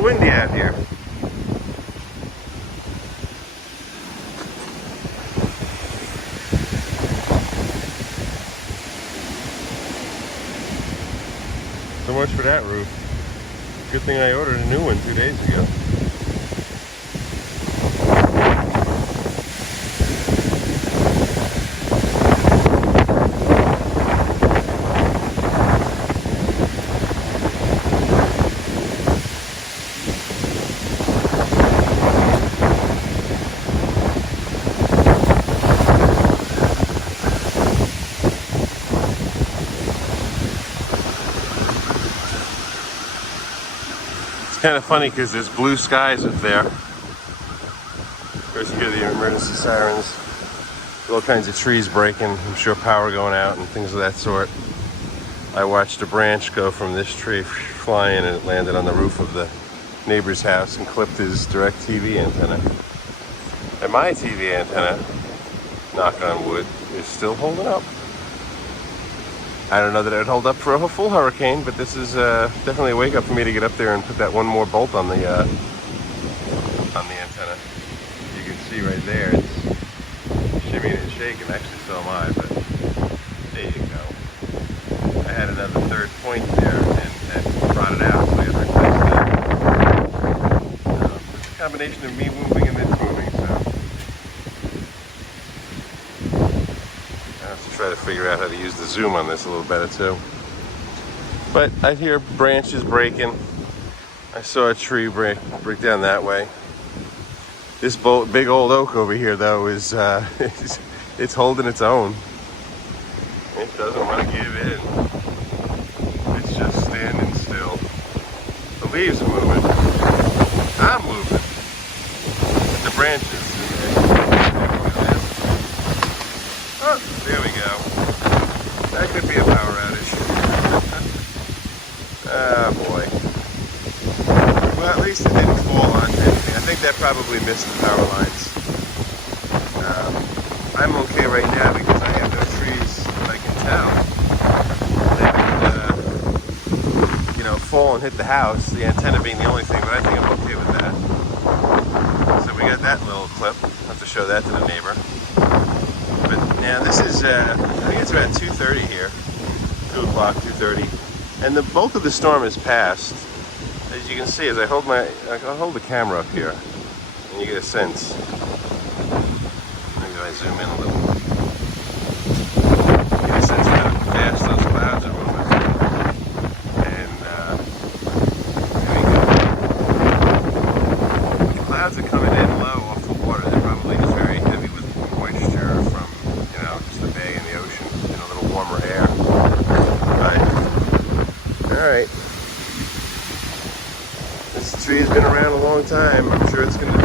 little windy out here. So much for that roof. Good thing I ordered a new one 2 days ago. Kind of funny because there's blue skies up there. Of course, you hear the emergency sirens. All kinds of trees breaking. I'm sure power going out and things of that sort. I watched a branch go from this tree flying and it landed on the roof of the neighbor's house and clipped his direct TV antenna. And my TV antenna, knock on wood, is still holding up. I don't know that it would hold up for a full hurricane, but this is definitely a wake up for me to get up there and put that one more bolt on the antenna. You can see right there, it's shimmying and shaking. Actually, so am I, but there you go. I had another third point there and brought it out, so I got to replace that. It's a combination of me moving and this moving, so. Try to figure out how to use the zoom on this a little better too. But I hear branches breaking. I saw a tree break down that way. This big old oak over here though is it's holding its own. It doesn't want to give in. It's just standing still. The leaves are moving. I'm moving. The branches. Oh, there we go. That could be a power outage. Ah, boy. Well, at least it didn't fall onto anything. I think that probably missed the power lines. I'm okay right now because I have no trees that I can tell. They could, fall and hit the house, the antenna being the only thing, but I think I'm okay with that. So we got that little clip. I'll have to show that to the neighbor. Now this is, I think it's about 2:30 here, 2 o'clock, 2:30, and the bulk of the storm has passed. As you can see, as I'll hold the camera up here, and you get a sense. Maybe I zoom in a little. Get a sense of how fast those clouds are moving. And here we go. The clouds are coming in low off the water. They're probably just very heavy with moisture from just the bay and the ocean and a little warmer air. Alright. This tree has been around a long time. I'm sure it's going to